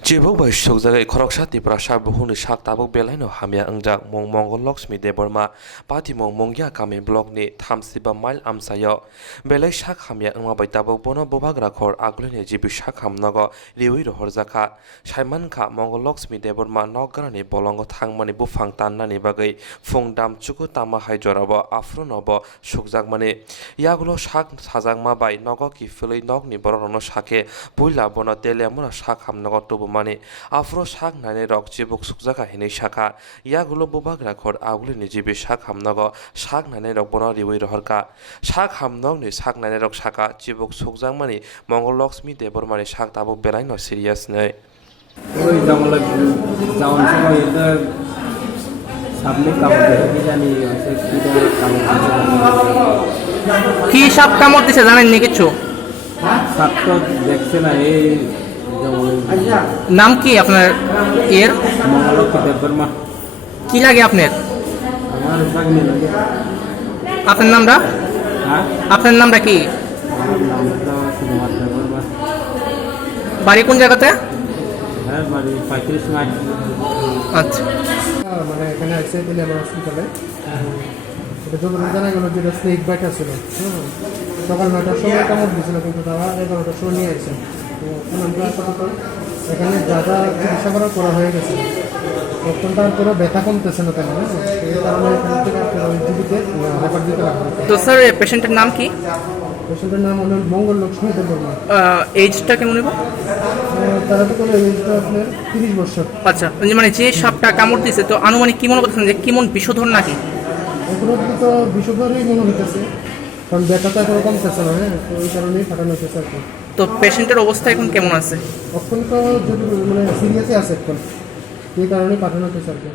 Chibuk bai Sukjagwi khoroksa Twiprasani buhuni sak tabuk Belai no Hamyao ungjak mung Mongol-Laxmi Deborma Patikha Mangia kami Blockni 35 mile Amchaio Belai sak Hamyao ungma bai tabuk bono bubak rakhor agulini jibi sak hamnago riwi rohorjaka saimankha Mongol-Laxmi Deborma nokgarani bolongo thangmani bufang tannani bagwi fungdam chuku tama hai jorabo afrunobo sukjakmani yagulo sak sajakma bai nogo kifului nokni borokno sake puila bono telemuna sak hamnago tubumani afro sak nane rok Chibuk Sukjagwi hinui saka yagulo bubak rakhor agulini jibi sak hamnago sak nane rok bono riwi rohorka sak hamnokni sak nane rok saka Chibuk Sukjakmani Mongol-Laxmi Debormani sak tabuk Belai no serious nei ওই জঙ্গলে যাওয়ার সময় এটা সামনে কামড় দেয় কি জানি কি সাপ কামড় দিছে জানেন নি কিছু? সাপ তো দেখছে না এই নাম কি আপনার এর? মঙ্গলকে দেববর্মা। কি লাগে আপনার? আমার ভাগ্নে লাগে। আপনার নামটা? হ্যাঁ আপনার নামটা কি? আমার নামটা শুধুমাত্র দেববর্মা। বাড়ি কোন জায়গাতে? হ্যাঁ বাড়ি 35 মাইল। আচ্ছা মানে এখানে আসছে বলে আমার হসপিটালে এটা তো জানা গেল যেটা স্নেক বাইট আছিল সকাল 9টার সময় কামড় দিয়েছিল কিন্তু তারা 11টার সময় নিয়ে আসছে তো আমরা আপাতত এখানে যা যা চিকিৎসা করা হয়ে গেছে তখন তারপরে ব্যথা কমতেছে না তেমন এই কারণে এখান থেকে ওই জীবিতে রেফার দিতে লাগবে। তো স্যার পেশেন্টের নাম কি? পেশেন্টের নাম হলো মঙ্গল-লক্ষ্মী দেববর্মা। এজটা কেমন হবে? তারা তো কোনো এজটা আপনার 30 বছর। আচ্ছা মানে যে সাপটা কামড় দিয়েছে তো আনুমানিক কি মনে করছেন যে কেমন বিষধর নাকি? এখনো তো বিষধরই মনে হইতেছে কারণ ব্যথাটা এখনো কমতেছে না, হ্যাঁ তো ওই কারণেই পাঠানো হইতেছে আর কি। তো পেশেন্টের অবস্থা এখন কেমন আছে? এখন তো যদি মানে সিরিয়াসই আছে এখন এই কারণেই পাঠানো হইতেছে আর কি।